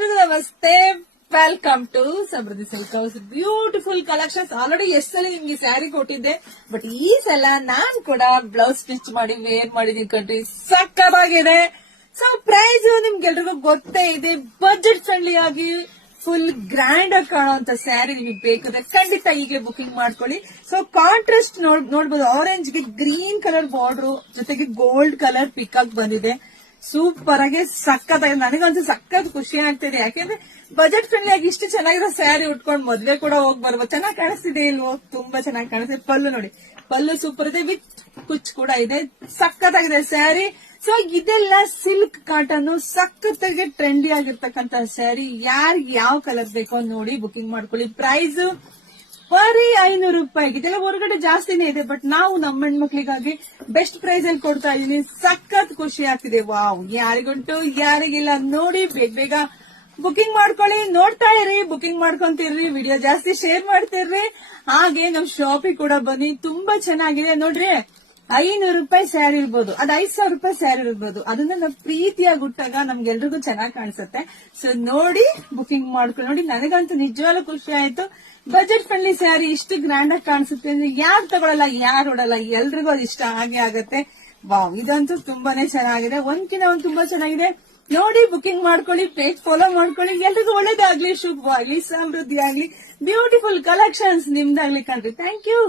ನಮಸ್ತೆ, welcome to Samruddhi silk house. Beautiful collections. Already ಎಷ್ಟಲ್ಲಿ ನಿಮ್ಗೆ ಸ್ಯಾರಿ ಕೊಟ್ಟಿದ್ದೆ, ಬಟ್ ಈ ಸಲ ನಾನ್ ಕೂಡ ಬ್ಲೌಸ್ ಸ್ಟಿಚ್ ಮಾಡಿ ವೇರ್ ಮಾಡಿದೀನಿ ಕಣ್ರಿ. ಸಕ್ಕತ್ತಾಗಿದೆ. ಸೊ ಪ್ರೈಸ್ ನಿಮ್ಗೆಲ್ರಿಗೂ ಗೊತ್ತೇ ಇದೆ. ಬಜೆಟ್ ಫ್ರೆಂಡ್ಲಿ ಆಗಿ ಫುಲ್ ಗ್ರ್ಯಾಂಡ್ ಆಗಿ ಕಾಣುವಂತ ಸ್ಯಾರಿ ನಿಮಗೆ ಬೇಕಾದ್ರೆ ಖಂಡಿತ ಈಗಲೇ ಬುಕಿಂಗ್ ಮಾಡ್ಕೊಳ್ಳಿ. ಸೊ ಕಾಂಟ್ರಾಸ್ಟ್ ನೋಡ್ಬೋದು, ಆರೆಂಜ್ ಗೆ ಗ್ರೀನ್ ಕಲರ್ ಬಾರ್ಡರ್ ಜೊತೆಗೆ ಗೋಲ್ಡ್ ಕಲರ್ ಪಿಕಾಕ್ ಬಂದಿದೆ. ಸೂಪರ್ ಆಗಿ ಸಕ್ಕತ್ತಾಗಿದೆ. ನನಗಂತೂ ಸಕ್ಕತ್ ಖುಷಿ ಆಗ್ತಿದೆ. ಯಾಕೆಂದ್ರೆ ಬಜೆಟ್ ಫ್ರೆಂಡ್ಲಿ ಆಗಿ ಇಷ್ಟು ಚೆನ್ನಾಗಿರೋ ಸ್ಯಾರಿ ಉಟ್ಕೊಂಡು ಮೊದ್ಲೇ ಕೂಡ ಹೋಗಿ ಬರ್ಬೋದು. ಚೆನ್ನಾಗಿ ಕಾಣಿಸ್ತಿದೆ ಇಲ್ವೋ? ತುಂಬಾ ಚೆನ್ನಾಗಿ ಕಾಣಿಸ್ತಿದೆ. ಪಲ್ಲು ನೋಡಿ, ಪಲ್ಲು ಸೂಪರ್ ಇದೆ, ವಿತ್ ಕುಚ್ ಕೂಡ ಇದೆ. ಸಕ್ಕತ್ತಾಗಿದೆ ಸ್ಯಾರಿ. ಸೊ ಇದೆಲ್ಲ ಸಿಲ್ಕ್ ಕಾಟನ್, ಸಖತ್ತಾಗಿ ಟ್ರೆಂಡಿ ಆಗಿರ್ತಕ್ಕಂತ ಸ್ಯಾರಿ. ಯಾರಿಗೆ ಯಾವ ಕಲರ್ ಬೇಕೋ ನೋಡಿ ಬುಕಿಂಗ್ ಮಾಡ್ಕೊಳ್ಳಿ. ಪ್ರೈಸ್ ಬರೀ 500 ರೂಪಾಯಿ. ಇದೆಲ್ಲ ಹೊರಗಡೆ ಜಾಸ್ತಿನೇ ಇದೆ, ಬಟ್ ನಾವು ನಮ್ಮ ಹೆಣ್ಮಕ್ಳಿಗಾಗಿ ಬೆಸ್ಟ್ ಪ್ರೈಸ್ ಅಲ್ಲಿ ಕೊಡ್ತಾ ಇದೀನಿ. ಸಖತ್ ಖುಷಿ ಆಗ್ತಿದೆ. ವಾವ್, ಯಾರಿಗುಂಟು ಯಾರಿಗಿಲ್ಲ ನೋಡಿ ಬೇಗ ಬೇಗ ಬುಕಿಂಗ್ ಮಾಡ್ಕೊಳ್ಳಿ. ನೋಡ್ತಾ ಇರಿ, ಬುಕಿಂಗ್ ಮಾಡ್ಕೊಂತಿರ್ರಿ, ವಿಡಿಯೋ ಜಾಸ್ತಿ ಶೇರ್ ಮಾಡ್ತಿರ್ರಿ. ಹಾಗೆ ನಮ್ ಶಾಪಿಗೆ ಕೂಡ ಬನ್ನಿ, ತುಂಬಾ ಚೆನ್ನಾಗಿದೆ ನೋಡ್ರಿ. 500 ರೂಪಾಯಿ ಸ್ಯಾರಿ ಇರ್ಬೋದು, ಅದು 5,000 ರೂಪಾಯಿ ಸ್ಯಾರಿ ಇರ್ಬೋದು. ಅದನ್ನ ನಾವು ಪ್ರೀತಿಯಾಗಿ ಉಟ್ಟಾಗ ನಮ್ಗೆಲ್ರಿಗೂ ಚೆನ್ನಾಗಿ ಕಾಣಿಸುತ್ತೆ. ಸೊ ನೋಡಿ ಬುಕಿಂಗ್ ಮಾಡ್ಕೊಂಡು ನೋಡಿ. ನನಗಂತೂ ನಿಜವಾಗ್ಲೂ ಖುಷಿ ಆಯ್ತು. ಬಜೆಟ್ ಫ್ರೆಂಡ್ಲಿ ಸ್ಯಾರಿ ಇಷ್ಟು ಗ್ರ್ಯಾಂಡ್ ಆಗಿ ಕಾಣಿಸುತ್ತೆ ಅಂದ್ರೆ ಯಾರು ತಗೊಳಲ್ಲ, ಯಾರು ಉಡಲ್ಲ, ಎಲ್ರಿಗೂ ಅದು ಇಷ್ಟ ಹಾಗೆ ಆಗತ್ತೆ. ವಾವ್, ಇದಂತೂ ತುಂಬಾನೇ ಚೆನ್ನಾಗಿದೆ. ಒಂದ್ಕಿನ ಒಂದ್ ತುಂಬಾ ಚೆನ್ನಾಗಿದೆ. ನೋಡಿ ಬುಕಿಂಗ್ ಮಾಡ್ಕೊಳ್ಳಿ, ಪೇಜ್ ಫಾಲೋ ಮಾಡ್ಕೊಳ್ಳಿ. ಎಲ್ರಿಗೂ ಒಳ್ಳೇದಾಗ್ಲಿ, ಶುಭವಾಗ್ಲಿ, ಸಮೃದ್ಧಿ ಆಗ್ಲಿ, ಬ್ಯೂಟಿಫುಲ್ ಕಲೆಕ್ಷನ್ಸ್ ನಿಮ್ದಾಗ್ಲಿ ಕಣ್ರಿ. Thank you.